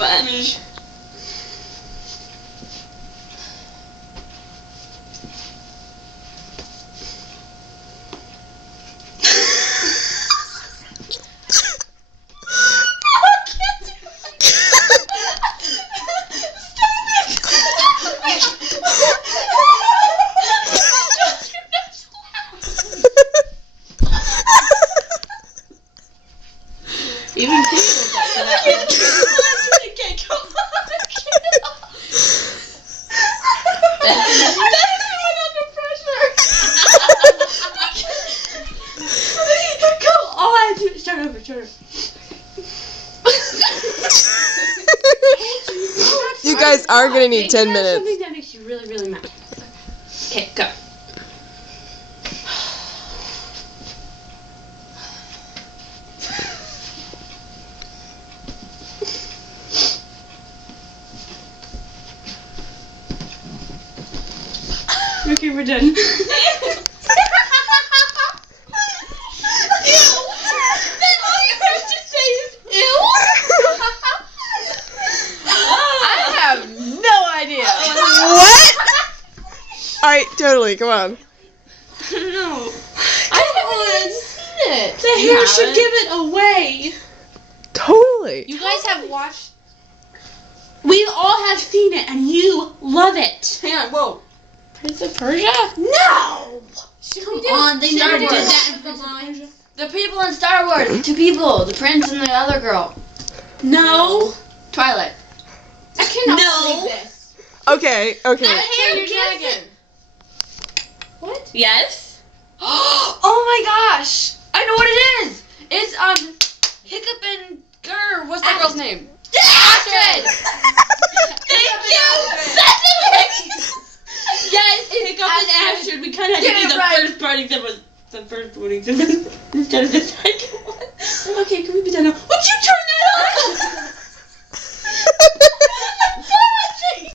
funny. Even people got to that one. Okay, come on. That's under pressure. Come on. All I have to do is start over. You guys are going to need 10 minutes. Something that makes you really, really mad. Okay, go. Okay, we're done. Ew. Then all you have to say is ew. I have no idea. What? Alright, totally, come on. I don't know. I haven't even seen it. The hair should give it away. Totally. You guys have watched. We all have seen it, and you love it. Hang on, whoa. Prince of Persia? No! Come on, they Star never did Wars. that in Prince of Persia. The people in Star Wars. Two people. The prince and the other girl. No. Twilight. I cannot No. believe this. Okay. The hair gives dragon. What? Yes? Oh my gosh! I know what it is! It's Hiccup and what's that girl's name? Astrid! Thank you! That's it! Yes, Hiccup and Astrid. We kind of had to do the first part except was the first one instead of the second.